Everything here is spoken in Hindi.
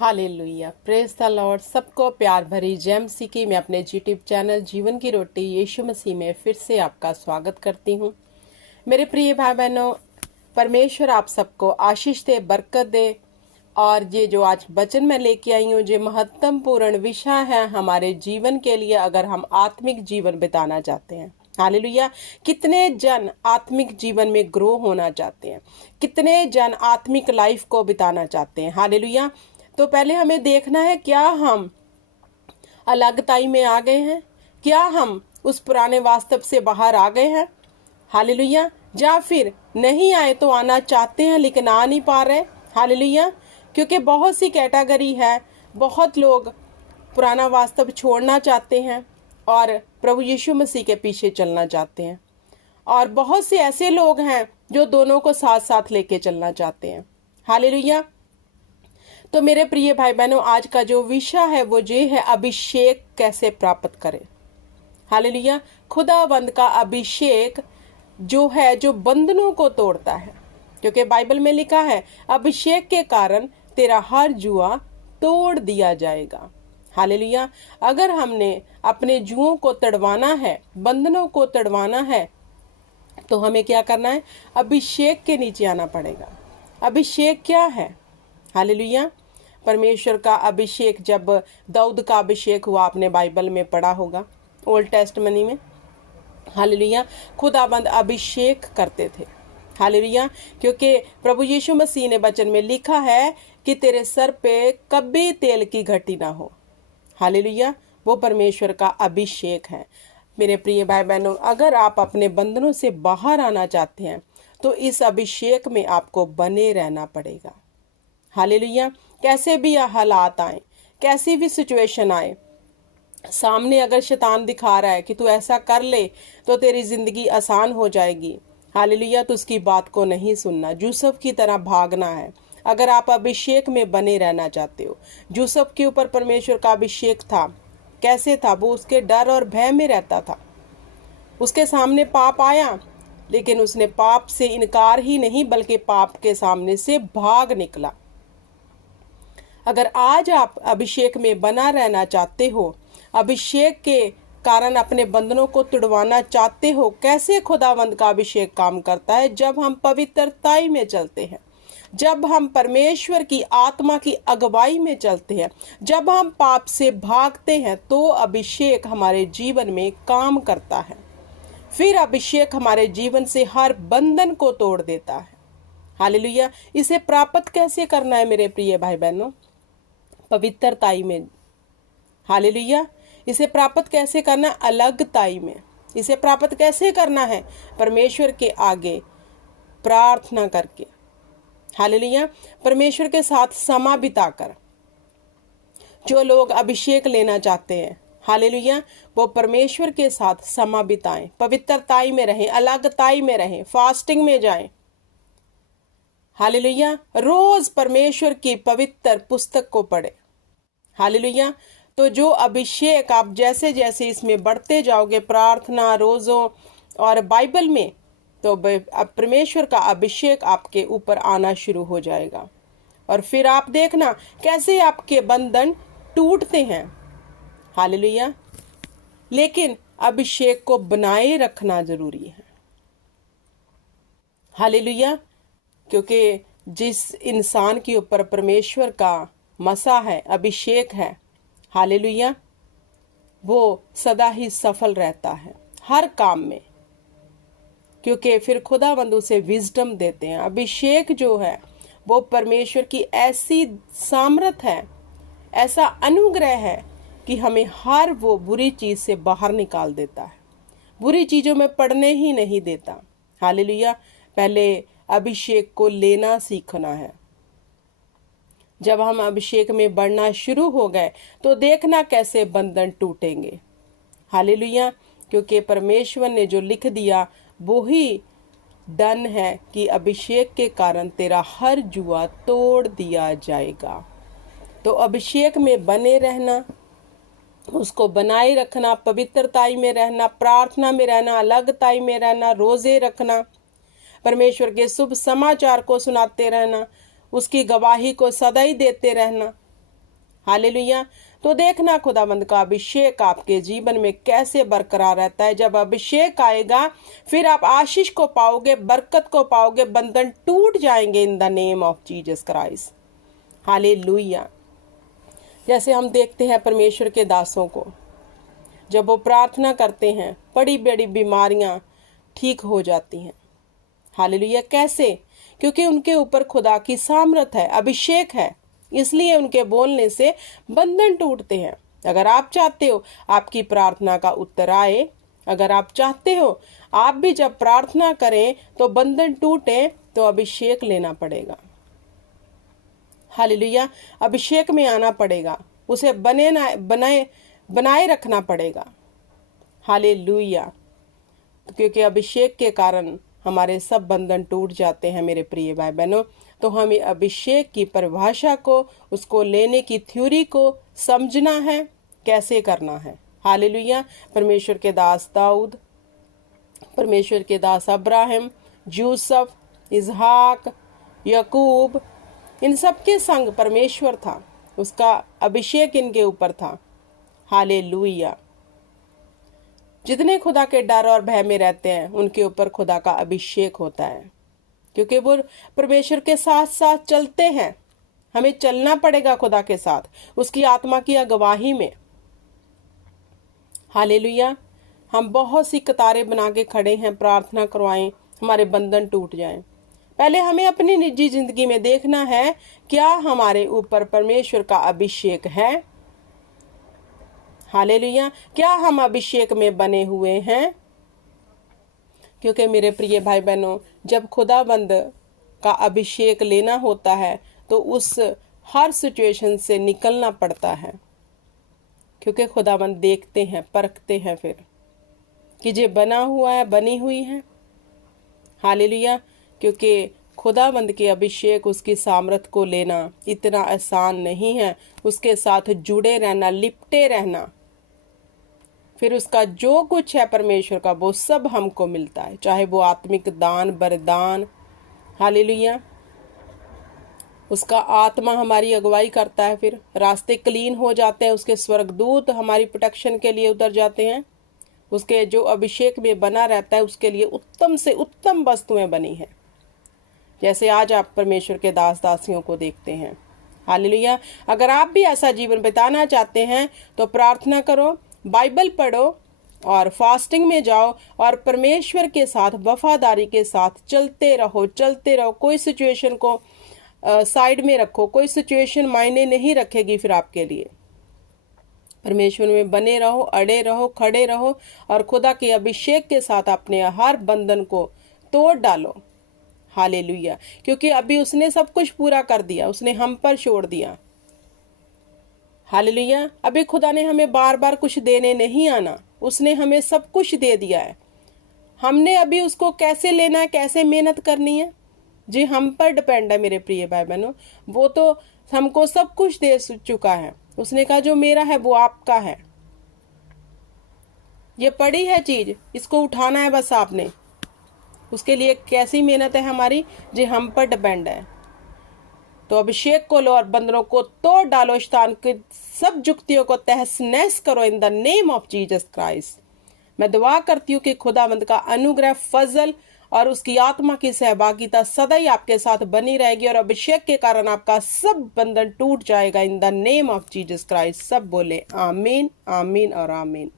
Hallelujah, praise the Lord. सबको प्यार भरी जय मसीह की मैं अपने यूट्यूब चैनल जीवन की रोटी यीशु मसीह में फिर से आपका स्वागत करती हूँ। मेरे प्रिय भाई बहनों, परमेश्वर आप सबको आशीष दे, बरकत दे। और ये जो आज वचन मैं लेके आई हूँ, जो महत्वपूर्ण विषय है हमारे जीवन के लिए, अगर हम आत्मिक जीवन बिताना चाहते हैं। हालेलुया। कितने जन आत्मिक जीवन में ग्रो होना चाहते हैं, कितने जन आत्मिक लाइफ को बिताना चाहते हैं। हालेलुया। तो पहले हमें देखना है, क्या हम अलगताई में आ गए हैं, क्या हम उस पुराने वास्तव से बाहर आ गए हैं। हालेलुया। या फिर नहीं आए तो आना चाहते हैं लेकिन आ नहीं पा रहे। हालेलुया। क्योंकि बहुत सी कैटेगरी है, बहुत लोग पुराना वास्तव छोड़ना चाहते हैं और प्रभु यीशु मसीह के पीछे चलना चाहते हैं, और बहुत से ऐसे लोग हैं जो दोनों को साथ साथ लेके चलना चाहते हैं। हालेलुया। तो मेरे प्रिय भाई बहनों, आज का जो विषय है वो ये है, अभिषेक कैसे प्राप्त करें। हालेलुया। खुदावंद का अभिषेक जो है, जो बंधनों को तोड़ता है, क्योंकि बाइबल में लिखा है अभिषेक के कारण तेरा हर जुआ तोड़ दिया जाएगा। हालेलुया। अगर हमने अपने जुओं को तड़वाना है, बंधनों को तड़वाना है, तो हमें क्या करना है? अभिषेक के नीचे आना पड़ेगा। अभिषेक क्या है? हालेलुया। परमेश्वर का अभिषेक, जब दाऊद का अभिषेक हुआ, आपने बाइबल में पढ़ा होगा, ओल्ड टेस्टमनी में। हालेलुया। खुदाबंद अभिषेक करते थे। हालेलुया। क्योंकि प्रभु यीशु मसीह ने वचन में लिखा है कि तेरे सर पे कभी तेल की घटी ना हो। हालेलुया। वो परमेश्वर का अभिषेक है। मेरे प्रिय भाई बहनों, अगर आप अपने बंधनों से बाहर आना चाहते हैं तो इस अभिषेक में आपको बने रहना पड़ेगा। हालेलुया। कैसे भी हालात आए, कैसी भी सिचुएशन आए, सामने अगर शैतान दिखा रहा है कि तू ऐसा कर ले तो तेरी जिंदगी आसान हो जाएगी, हालेलुया, तो उसकी बात को नहीं सुनना, यूसुफ की तरह भागना है। अगर आप अभिषेक में बने रहना चाहते हो, यूसुफ के ऊपर परमेश्वर का अभिषेक था। कैसे था? वो उसके डर और भय में रहता था। उसके सामने पाप आया, लेकिन उसने पाप से इनकार ही नहीं बल्कि पाप के सामने से भाग निकला। अगर आज आप अभिषेक में बना रहना चाहते हो, अभिषेक के कारण अपने बंधनों को तुड़वाना चाहते हो, कैसे खुदावंद का अभिषेक काम करता है? जब हम पवित्रताई में चलते हैं, जब हम परमेश्वर की आत्मा की अगुवाई में चलते हैं, जब हम पाप से भागते हैं, तो अभिषेक हमारे जीवन में काम करता है। फिर अभिषेक हमारे जीवन से हर बंधन को तोड़ देता है। हालेलुया। इसे प्राप्त कैसे करना है मेरे प्रिय भाई बहनों? पवित्रताई में। हालेलुया। इसे प्राप्त कैसे करना? अलगताई में। इसे प्राप्त कैसे करना है? परमेश्वर के आगे प्रार्थना करके। हालेलुया। परमेश्वर के साथ समय बिताकर। जो लोग अभिषेक लेना चाहते हैं, हालेलुया, वो परमेश्वर के साथ समय बिताएं, पवित्रताई में रहें, अलगताई में रहें, फास्टिंग में जाएं। हालेलुया। रोज परमेश्वर की पवित्र पुस्तक को पढ़े। हालेलुया। तो जो अभिषेक आप जैसे जैसे इसमें बढ़ते जाओगे, प्रार्थना, रोजों और बाइबल में, तो परमेश्वर का अभिषेक आपके ऊपर आना शुरू हो जाएगा। और फिर आप देखना कैसे आपके बंधन टूटते हैं। हालेलुया। लेकिन अभिषेक को बनाए रखना जरूरी है। हालेलुया। क्योंकि जिस इंसान के ऊपर परमेश्वर का मसा है, अभिषेक है, हालेलुया, वो सदा ही सफल रहता है हर काम में, क्योंकि फिर खुदावंद उसे विजडम देते हैं। अभिषेक जो है वो परमेश्वर की ऐसी सामर्थ है, ऐसा अनुग्रह है कि हमें हर वो बुरी चीज से बाहर निकाल देता है, बुरी चीजों में पड़ने ही नहीं देता। हालेलुया। पहले अभिषेक को लेना सीखना है। जब हम अभिषेक में बढ़ना शुरू हो गए तो देखना कैसे बंधन टूटेंगे। हालेलुया। क्योंकि परमेश्वर ने जो लिख दिया वो ही डन है कि अभिषेक के कारण तेरा हर जुआ तोड़ दिया जाएगा। तो अभिषेक में बने रहना, उसको बनाए रखना, पवित्रताई में रहना, प्रार्थना में रहना, अलगताई में रहना, रोजे रखना, परमेश्वर के शुभ समाचार को सुनाते रहना, उसकी गवाही को सदा ही देते रहना। हालेलुया। तो देखना खुदावंद का अभिषेक आपके जीवन में कैसे बरकरार रहता है। जब अभिषेक आएगा फिर आप आशीष को पाओगे, बरकत को पाओगे, बंधन टूट जाएंगे in the name of Jesus Christ. Hallelujah. जैसे हम देखते हैं परमेश्वर के दासों को, जब वो प्रार्थना करते हैं बड़ी बड़ी बीमारियां ठीक हो जाती हैं। हालेलुया। कैसे? क्योंकि उनके ऊपर खुदा की सामर्थ है, अभिषेक है, इसलिए उनके बोलने से बंधन टूटते हैं। अगर आप चाहते हो आपकी प्रार्थना का उत्तर आए, अगर आप चाहते हो आप भी जब प्रार्थना करें तो बंधन टूटे, तो अभिषेक लेना पड़ेगा। हालेलुया। अभिषेक में आना पड़ेगा, उसे बनाए रखना पड़ेगा। हालेलुया। क्योंकि अभिषेक के कारण हमारे सब बंधन टूट जाते हैं मेरे प्रिय भाई बहनों। तो हमें अभिषेक की परिभाषा को, उसको लेने की थ्योरी को समझना है, कैसे करना है। हालेलुया। परमेश्वर के दास दाऊद, परमेश्वर के दास अब्राहम, यूसुफ, इसहाक, याकूब, इन सब के संग परमेश्वर था, उसका अभिषेक इनके ऊपर था। हालेलुया। जितने खुदा के डर और भय में रहते हैं उनके ऊपर खुदा का अभिषेक होता है, क्योंकि वो परमेश्वर के साथ साथ चलते हैं। हमें चलना पड़ेगा खुदा के साथ, उसकी आत्मा की अगवाही में। हालेलुया। हम बहुत सी कतारें बना के खड़े हैं, प्रार्थना करवाएं, हमारे बंधन टूट जाएं। पहले हमें अपनी निजी जिंदगी में देखना है, क्या हमारे ऊपर परमेश्वर का अभिषेक है। हालेलुया। क्या हम अभिषेक में बने हुए हैं? क्योंकि मेरे प्रिय भाई बहनों, जब खुदाबंद का अभिषेक लेना होता है तो उस हर सिचुएशन से निकलना पड़ता है, क्योंकि खुदाबंद देखते हैं, परखते हैं फिर कि जे बना हुआ है, बनी हुई है। हालेलुया। क्योंकि खुदाबंद के अभिषेक, उसकी सामर्थ को लेना इतना आसान नहीं है। उसके साथ जुड़े रहना, लिपटे रहना, फिर उसका जो कुछ है परमेश्वर का वो सब हमको मिलता है, चाहे वो आत्मिक दान, वरदान। हालेलुया। उसका आत्मा हमारी अगुवाई करता है, फिर रास्ते क्लीन हो जाते हैं, उसके स्वर्गदूत हमारी प्रोटेक्शन के लिए उतर जाते हैं। उसके जो अभिषेक में बना रहता है उसके लिए उत्तम से उत्तम वस्तुएं बनी हैं, जैसे आज आप परमेश्वर के दास दासियों को देखते हैं। हालेलुया। अगर आप भी ऐसा जीवन बिताना चाहते हैं तो प्रार्थना करो, बाइबल पढ़ो और फास्टिंग में जाओ और परमेश्वर के साथ वफादारी के साथ चलते रहो, चलते रहो। कोई सिचुएशन को साइड में रखो, कोई सिचुएशन मायने नहीं रखेगी फिर आपके लिए। परमेश्वर में बने रहो, अड़े रहो, खड़े रहो और खुदा के अभिषेक के साथ अपने हर बंधन को तोड़ डालो। हालेलुया। क्योंकि अभी उसने सब कुछ पूरा कर दिया, उसने हम पर छोड़ दिया। हालेलुया। अभी खुदा ने हमें बार बार कुछ देने नहीं आना, उसने हमें सब कुछ दे दिया है। हमने अभी उसको कैसे लेना है, कैसे मेहनत करनी है, जी हम पर डिपेंड है मेरे प्रिय भाई बहनों। वो तो हमको सब कुछ दे चुका है। उसने कहा जो मेरा है वो आपका है। ये पड़ी है चीज, इसको उठाना है बस आपने। उसके लिए कैसी मेहनत है हमारी, जी हम पर डिपेंड है। तो अभिषेक को लो और बंधनों को तोड़ डालो, शैतान की सब जुक्तियों को तहस नहस करो in the name of Jesus Christ. मैं दुआ करती हूँ कि खुदावंद का अनुग्रह, फजल और उसकी आत्मा की सहभागिता सदा ही आपके साथ बनी रहेगी और अभिषेक के कारण आपका सब बंधन टूट जाएगा in the name of Jesus Christ. सब बोले आमीन, आमीन और आमीन।